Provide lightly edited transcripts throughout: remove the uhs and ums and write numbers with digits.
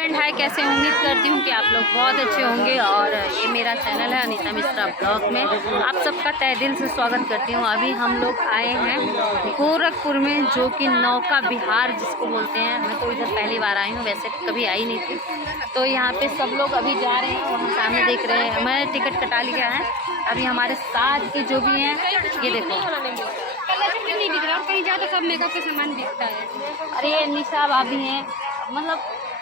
Friend हाय, कैसे उम्मीद करती हूँ कि आप लोग बहुत अच्छे होंगे। और ये मेरा चैनल है अनीता मिश्रा ब्लॉग में आप सबका तहे दिल से स्वागत करती हूँ। अभी हम लोग आए हैं गोरखपुर में, जो कि नौका विहार जिसको बोलते हैं। मैं तो इधर पहली बार आई हूँ, वैसे कभी आई नहीं थी। तो यहाँ पे सब लोग अभी जा रहे हैं, वहाँ सामने देख रहे हैं। मैं टिकट कटा लिया है। अभी हमारे साथ के जो भी हैं, ये देखो नहीं दिख रहा, और कहीं जाए तो सब मेकअप का सामान दिखता है। अरे ये निशा भाभी हैं, मतलब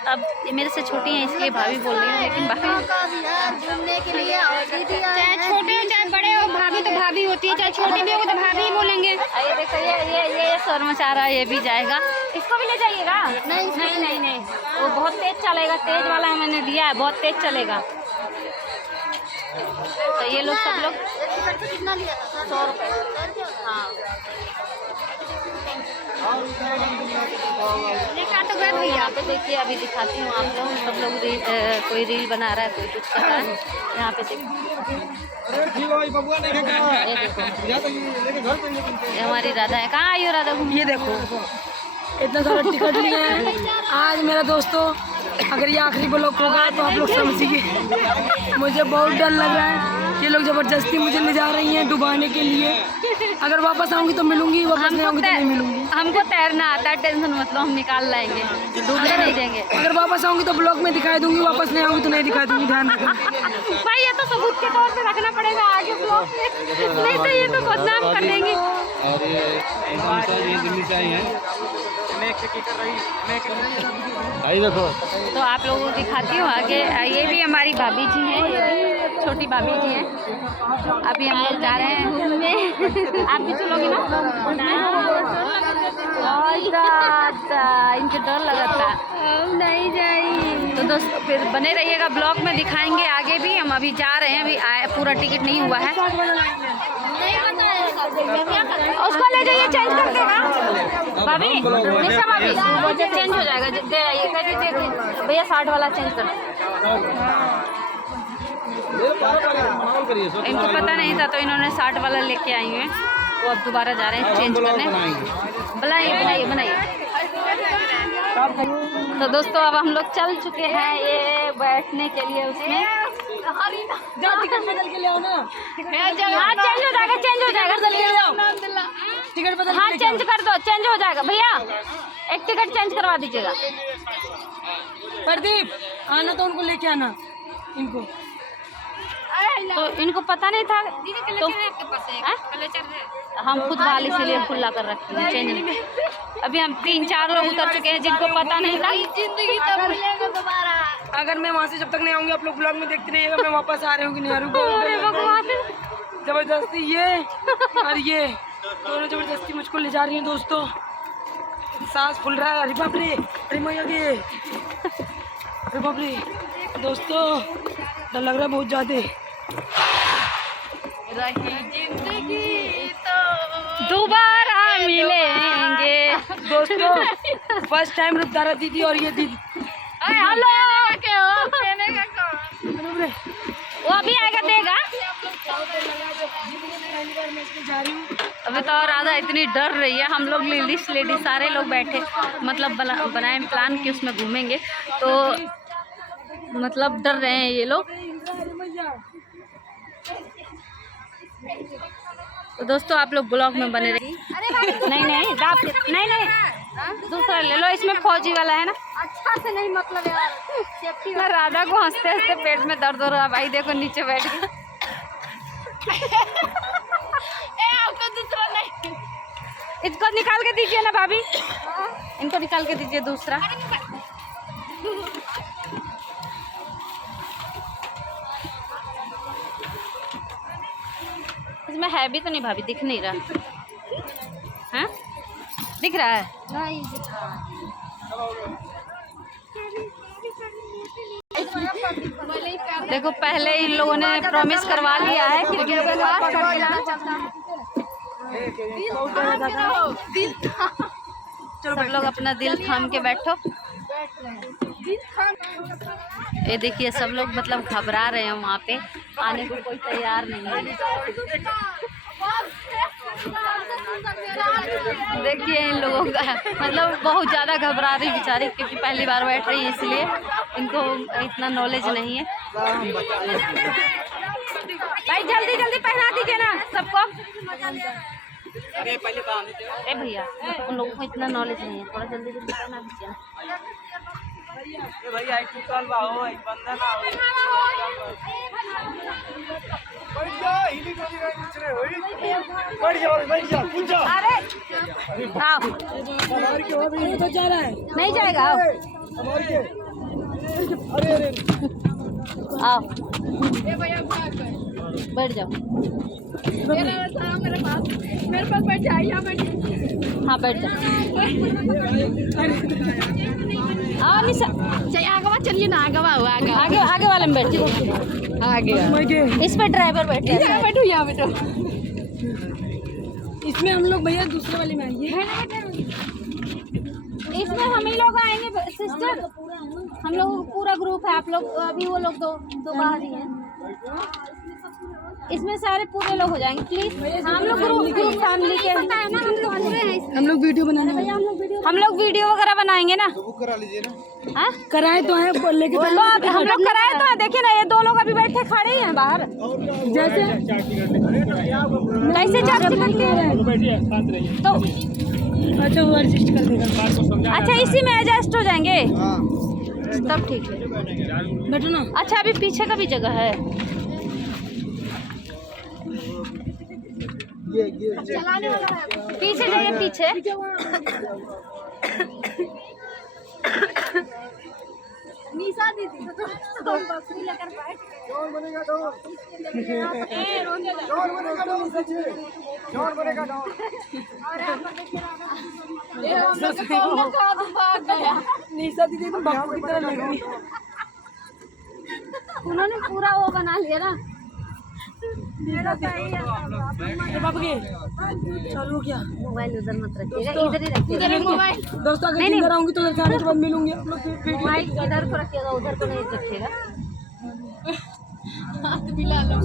अब ये मेरे से छोटी हैं इसलिए भाभी बोल रही हूँ, लेकिन बाकी घूमने के लिए चाहे छोटे हो चाहे बड़े हो, भाभी तो भाभी होती है। चाहे छोटे भी हो तो भाभी ही बोलेंगे। ये देखो ये शोर मचा रहा है, ये भी जाएगा। इसको भी ले जाइएगा। नहीं नहीं नहीं नहीं, वो बहुत तेज चलेगा, तेज वाला मैंने दिया है, बहुत तेज चलेगा। तो ये लोग सब लोग कितना लिया था? 100 रुपये। हाँ देखा तो घर भैया। यहाँ पे देखिए, अभी दिखाती हूँ आप लोग। सब लोग कोई रील बना रहा है, कोई कुछ कर रहा है। यहाँ पे देखो, ये हमारी राधा है। कहाँ आई हो राधा? ये देखो इतना सारा टिकट लिया है आज मेरा दोस्तों। अगर ये आखिरी ब्लॉग होगा तो आप लोग समझिए। मुझे बहुत डर लग रहा है। ये लोग जबरदस्ती मुझे ले जा रही हैं डुबाने के लिए। अगर वापस आऊंगी तो मिलूंगी, वापस नहीं आऊंगी तो नहीं मिलूंगी। हमको तैरना आता है, टेंशन मत लो, हम निकाल लाएंगे, डूबने नहीं देंगे। अगर वापस आऊंगी तो ब्लॉग में दिखाई दूंगी, वापस नहीं आऊंगी तो नहीं दिखाई दूंगी। ध्यान रखना भाई, ये तो सबूत के तौर पे रखना पड़ेगा आगे ब्लॉग में, नहीं तो ये तो बदनाम कर देंगी। आई देखो, तो आप लोगों को दिखाती हूँ आगे। ये भी हमारी भाभी जी हैं, ये भी छोटी भाभी जी हैं। अभी हम लोग जा रहे हैं घूमने। आप भी चलोगी ना? इनके डर लगा था, नहीं जाई। तो दोस्तों फिर बने रहिएगा, ब्लॉग में दिखाएंगे आगे भी। हम अभी जा रहे हैं, अभी पूरा टिकट नहीं हुआ है। उसको ले जाइए, चेंज कर देगा भाभी, निशा भाभी, वो चेंज हो जाएगा। दे आइए, कह दीजिए भैया 60 वाला चेंज कर। इनको पता नहीं था तो इन्होंने 60 वाला लेके आई हैं। वो अब दोबारा जा रहे हैं चेंज करने। बनाइए बनाइए। तो दोस्तों अब हम लोग चल चुके हैं ये बैठने के लिए उसमें। टिकट बदल के ले आओ ना। हाँ चेंज हो जाएगा, चेंज हो जाएगा। टिकट बदल हाँ चेंज कर दो, चेंज हो जाएगा। भैया एक टिकट चेंज करवा दीजिएगा। प्रदीप आना तो उनको लेके आना इनको। तो इनको पता नहीं था तो हम खुद वाली से लिए खुला कर रखते हैं, चेंज नहीं। अभी हम 3-4 लोग उतर चुके हैं जिनको पता नहीं था। दोबारा अगर मैं वहाँ से जब तक नहीं आऊंगी आप लोग ब्लॉग में देखते रहिएगा मैं वापस आ रही हूँ कि नहीं आ रही हूँ। जबरदस्ती ये और ये दोनों जबरदस्ती मुझको ले जा रही हैं दोस्तों। सांस फूल रहा है। अरे बाप रे, अरे मैया गे, अरे बाप रे दोस्तों, डर लग रहा है बहुत ज्यादा। जिंदगी तो दोबारा मिलेंगे दोस्तों। फर्स्ट टाइम रुपदारा दीदी और ये दीदी। हेलो, वो अभी आएगा देगा। अभी तो राधा इतनी डर रही है। हम लोग लेडीज सारे लोग बैठे, मतलब बनाए प्लान कि उसमें घूमेंगे, तो मतलब डर रहे हैं ये लोग। तो दोस्तों आप लोग ब्लॉग में बने रहिए। नहीं नहीं दाप, नहीं नहीं दूसरा ले लो, इसमें फौजी वाला है ना। अच्छा से नहीं, मतलब यार सेफ्टी। राधा को हंसते हंसते पेट में दर्द हो रहा है। भाई देखो नीचे बैठ गई। आपको दूसरा नहीं, इसको निकाल के दीजिए ना भाभी, इनको निकाल के दीजिए दूसरा। इसमें है भी तो नहीं भाभी, दिख नहीं रहा है? दिख रहा है? नहीं देखो पहले इन लोगों ने प्रॉमिस करवा लिया है कि सब लोग अपना दिल थाम के बैठो। ये देखिए सब लोग मतलब घबरा रहे हैं, वहाँ पे आने को कोई तैयार नहीं है। देखिए इन लोगों का मतलब बहुत ज़्यादा घबरा रही बेचारी, क्योंकि पहली बार बैठ रही है इसलिए। इनको इतना नॉलेज नहीं है। भाई जल्दी जल्दी पहना दीजिए ना सबको। ए भैया उन लोगों को इतना नॉलेज नहीं है, थोड़ा जल्दी जल्दी पहना दीजिए ना। अरे आओ, तो जा रहा है नहीं जाएगा, आओ आओ बैठ जाओ। मेरे पास बैठ जाइए, हाँ बैठ जाओ। आओ निशा, आगे चलिए ना, आगे आगे आगे वाले में बैठ जाओ। आगे इस पे ड्राइवर बैठे हैं। बैठो, यहाँ बैठो। इसमें हम लोग भैया दूसरे वाले में आएंगे। इसमें हम ही लोग आएंगे सिस्टर, हम लोग पूरा ग्रुप है। आप लोग अभी वो लोग दो बाहर ही हैं, इसमें सारे पूरे लोग हो जाएंगे प्लीज। हम लोग ग्रुप फैमिली के हम लोग वीडियो बनाने वाले, हम लोग वीडियो वगैरह बनाएंगे ना। करा लीजिए ना। हाँ कराए तो है बोलने के तो हम लोग कराए तो है। देखिए ना ये दो लोग अभी बैठे खड़े ही हैं बाहर। जैसे कैसे चार्ज करते हैं तो अच्छा वो एडजस्ट कर देगा। अच्छा इसी में एडजस्ट हो जाएंगे तब ठीक है। बैठो ना। अच्छा अभी पीछे का भी जगह है। पीछे जाइए पीछे। निशा दीदी तो बकरी लेकर बैठ। निशा दीदी तो बापू की तरह लग रही है। उन्होंने पूरा वो बना लिया ना। बापू के चलो क्या मोबाइल उधर मत रखिएगा, इधर ही रखिएगा। मोबाइल दोस्तों अगर इधर आऊंगी तो उधर आने के बाद मिलूंगी आप लोग से। मोबाइल इधर को रखिएगा, उधर को नहीं रखिएगा। हाथ मिला लो।